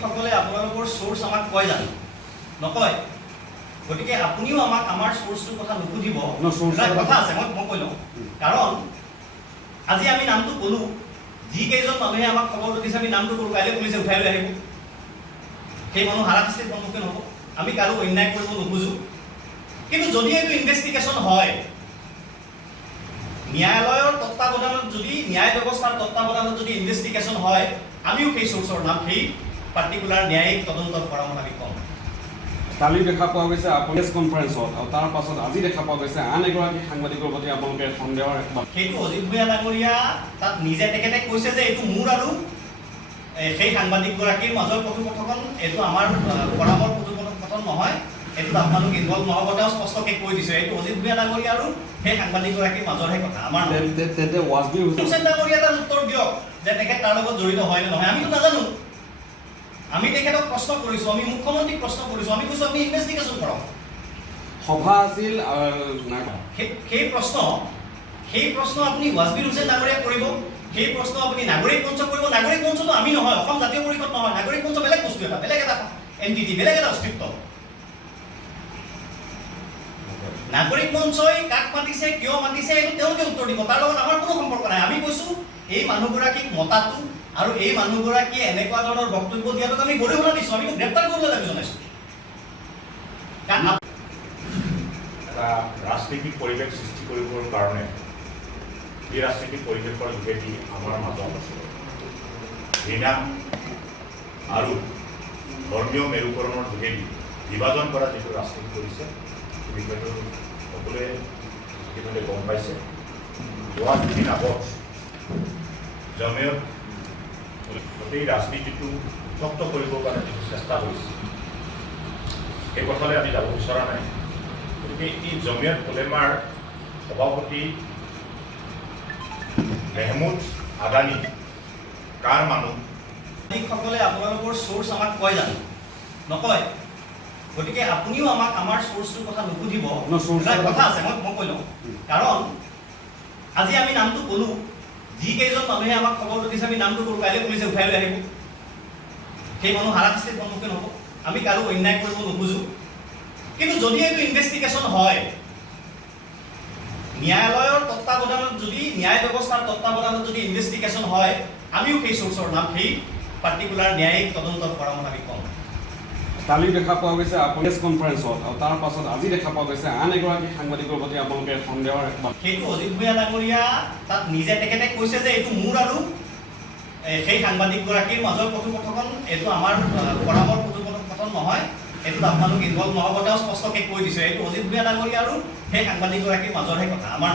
সাংবাদিকসকলে আপোনালোকৰ সোৰ্স আমাক কয় জানো নকয় গতিকে আপুনিও আমাক আমাৰ সোৰ্সটোৰ কথা নুসুধিব কথা আছে মই কৈ লওঁ কাৰণ আজি আমি নামটো ক'লো যি কেইজন মানুহে আমাক খবৰ দিছে আমি নামটো ক'লো কাইলৈ পুলিচে উঠাই লৈ আহিব সেই মানুহ হাৰাশাস্তিৰ সন্মুখীন হ'ব আমি কাৰো অন্যায় কৰিব নোখোজো কিন্তু যদি এইটো ইনভেষ্টিগেশ্যন হয় ন্যায়ালয়ৰ তত্ত্বাৱধানত যদি ন্যায় ব্যৱস্থাৰ তত্ত্বাৱধানত যদি ইনভেষ্টিগেশ্যন হয় আমিও সেই সোৰ্সৰ নাম সেই পাৰ্টিকুলাৰ ন্যায়িক তদন্তৰ পৰামৰ্শ আমি কম কালি দেখা পোৱা গৈছে প্ৰেছ কনফাৰেন্সত আৰু তাৰ পাছত আজি দেখা পোৱা গৈছে আন এগৰাকী সাংবাদিকৰ প্ৰতি আপোনালোকে সন্দেহৰ সেইটো অজিত ভূঞা ডাঙৰীয়া তাত নিজে তেখেতে কৈছে যে এইটো মোৰ আৰু সেই সাংবাদিকগৰাকীৰ মাজৰ কথোপকথন এইটো আমাৰ পৰামৰ্শ কথোপকথন নহয় এইটো আপোনালোক ইনভলভ নহ'ব তেওঁ স্পষ্টকৈ কৈ দিছে এইটো অজিত ভূঞা ডাঙৰীয়া আৰু সেই সাংবাদিকগৰাকীৰ মাজৰহে কথা আমাৰ তেন্তে ৱাজবি হুছেইন ডাঙৰীয়া এটা উত্তৰ দিয়ক যে তেখেত তাৰ লগত জড়িত হয় নে নহয় আমিতো নাজানো আমি তেখেতক প্ৰশ্ন কৰিছো আমি মুখ্যমন্ত্ৰীক প্ৰশ্ন কৰিছো আমি কৈছো আপুনি ইনভেষ্টিগেশ্যন কৰক সভা আছিল সেই প্ৰশ্ন আপুনি ৱাজবিৰ হুছেইন ডাঙৰীয়াক কৰিব সেই প্ৰশ্ন আপুনি নাগৰিক মঞ্চ কৰিব নাগৰিক মঞ্চটো আমি নহয় অসম জাতীয় পৰিষদ নহয় নাগৰিক মঞ্চ বেলেগ বস্তু এটা বেলেগ এটা এনটিটি বেলেগ এটা অস্তিত্ব নাগৰিক মঞ্চই কাক মাতিছে কিয় মাতিছে এইটো তেওঁলোকে উত্তৰ দিব তাৰ লগত আমাৰ কোনো সম্পৰ্ক নাই আমি কৈছো এই মানুহগৰাকীক মতাটো আৰু এই মানুহগৰাকীয়ে এনেকুৱা ধৰণৰ বক্তব্য দিয়াটোক আমি গৰিহণা দিছো আমি গ্ৰেপ্তাৰ কৰিবলৈ দাবী জনাইছো এটা ৰাজনৈতিক পৰিৱেশ সৃষ্টি কৰিবৰ কাৰণে এই ৰাজনৈতিক পৰিৱেশৰ যোগেদি আমাৰ মাজত ঘৃণা আৰু ধৰ্মীয় মেৰুকৰণৰ যোগেদি বিভাজন কৰা যিটো ৰাজনীতি কৰিছে সেই বিষয়টো সকলোৱে ইতিমধ্যে গম পাইছে যোৱা দুদিন আগত জমিয়ত গোটেই ৰাজনীতিটো উত্তপ্ত কৰিবৰ কাৰণে যিটো চেষ্টা কৰিছে সেই কথালৈ আমি যাব বিচৰা নাই গতিকে এই জমিয়ত উলেমাৰ সভাপতি মেহমুদ আদানী কাৰ মানুহ সাংবাদিকসকলে আপোনালোকৰ সোৰ্স আমাক কয় জানো নকয় গতিকে আপুনিও আমাক আমাৰ সোৰ্সটোৰ কথা নুসুধিব কথা আছে মই কৈ লওঁ কাৰণ আজি আমি নামটো ক'লো যি কেইজন মানুহে আমাক খবৰ দিছে আমি নামটো ক'লো কাইলৈ পুলিচে উঠাই লৈ আহিব সেই মানুহ হাৰাশাস্তিৰ সন্মুখীন হ'ব আমি কাৰো অন্যায় কৰিব নোখোজো কিন্তু যদি এইটো ইনভেষ্টিগেশ্যন হয় ন্যায়ালয়ৰ তত্ত্বাৱধানত যদি ন্যায় ব্যৱস্থাৰ তত্ত্বাৱধানত যদি ইনভেষ্টিগেশ্যন হয় আমিও সেই সোৰ্সৰ নাম সেই পাৰ্টিকুলাৰ ন্যায়িক তদন্তৰ পৰামৰ্শ আমি কম কালি দেখা পোৱা গৈছে প্ৰেছ কনফাৰেন্সত আৰু তাৰ পাছত আজি দেখা পোৱা গৈছে আন এগৰাকী সাংবাদিকৰ প্ৰতি আপোনালোকে সন্দেহৰ সেইটো অজিত ভূঞা ডাঙৰীয়া তাত নিজে তেখেতে কৈছে যে এইটো মোৰ আৰু সেই সাংবাদিকগৰাকীৰ মাজৰ কথোপকথন এইটো আমাৰ পৰামৰ্শ কথোপকথন নহয় এইটোত আপোনালোক ইনভলভ নহ'ব তেওঁ স্পষ্টকৈ কৈ দিছে এইটো অজিত ভূঞা ডাঙৰীয়া আৰু সেই সাংবাদিকগৰাকীৰ মাজৰহে কথা আমাৰ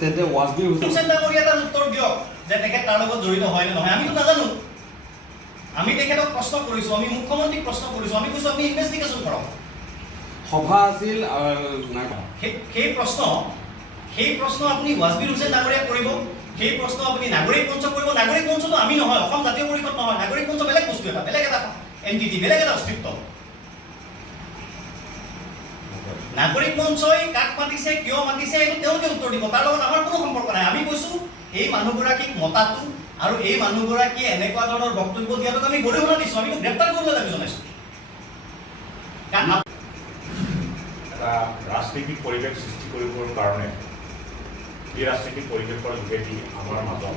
তেন্তে ৱাজবি হুছেইন ডাঙৰীয়া এটা উত্তৰ দিয়ক যে তেখেত তাৰ লগত জড়িত হয় নে নহয় আমিতো নাজানো আমি তেখেতক প্ৰশ্ন কৰিছো আমি মুখ্যমন্ত্ৰীক প্ৰশ্ন কৰিছো আমি কৈছো আপুনি ইনভেষ্টিগেশ্যন কৰক সভা আছিল সেই প্ৰশ্ন আপুনি ৱাজবিৰ হুছেইন ডাঙৰীয়াক কৰিব সেই প্ৰশ্ন আপুনি নাগৰিক মঞ্চ কৰিব নাগৰিক মঞ্চটো আমি নহয় অসম জাতীয় পৰিষদ নহয় নাগৰিক মঞ্চ বেলেগ বস্তু এটা বেলেগ এটা এনটিটি বেলেগ এটা অস্তিত্ব নাগৰিক মঞ্চই কাক মাতিছে কিয় মাতিছে এইটো তেওঁলোকে উত্তৰ দিব তাৰ লগত আমাৰ কোনো সম্পৰ্ক নাই আমি কৈছো এই মানুহগৰাকীক মতাটো আৰু এই মানুহগৰাকীয়ে এনেকুৱা ধৰণৰ বক্তব্য দিয়াটোক আমি গৰিহণা দিছো আমি গ্ৰেপ্তাৰ কৰিবলৈ দাবী জনাইছো এটা ৰাজনৈতিক পৰিৱেশ সৃষ্টি কৰিবৰ কাৰণে এই ৰাজনৈতিক পৰিৱেশৰ যোগেদি আমাৰ মাজত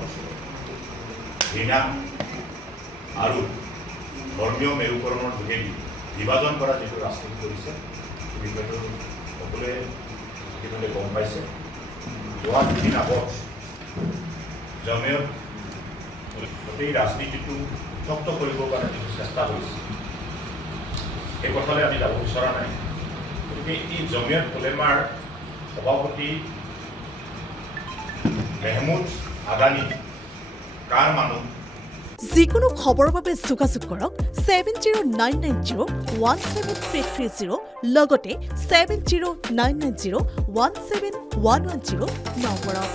ঘৃণা আৰু ধৰ্মীয় মেৰুকৰণৰ যোগেদি বিভাজন কৰা যিটো ৰাজনীতি কৰিছে সেই বিষয়টো সকলোৱে ইতিমধ্যে গম পাইছে যোৱা দুদিন আগত জমিয়ত গোটেই ৰাজনীতিটো উত্তপ্ত কৰিবৰ কাৰণে যিটো চেষ্টা কৰিছে সেই কথালৈ আমি যাব বিচৰা নাই গতিকে এই জমিয়ত উলেমাৰ সভাপতি মেহমুদ আদানী কাৰ মানুহ যিকোনো খবৰৰ বাবে যোগাযোগ কৰক 7099017330 লগতে 7099017110 নম্বৰত।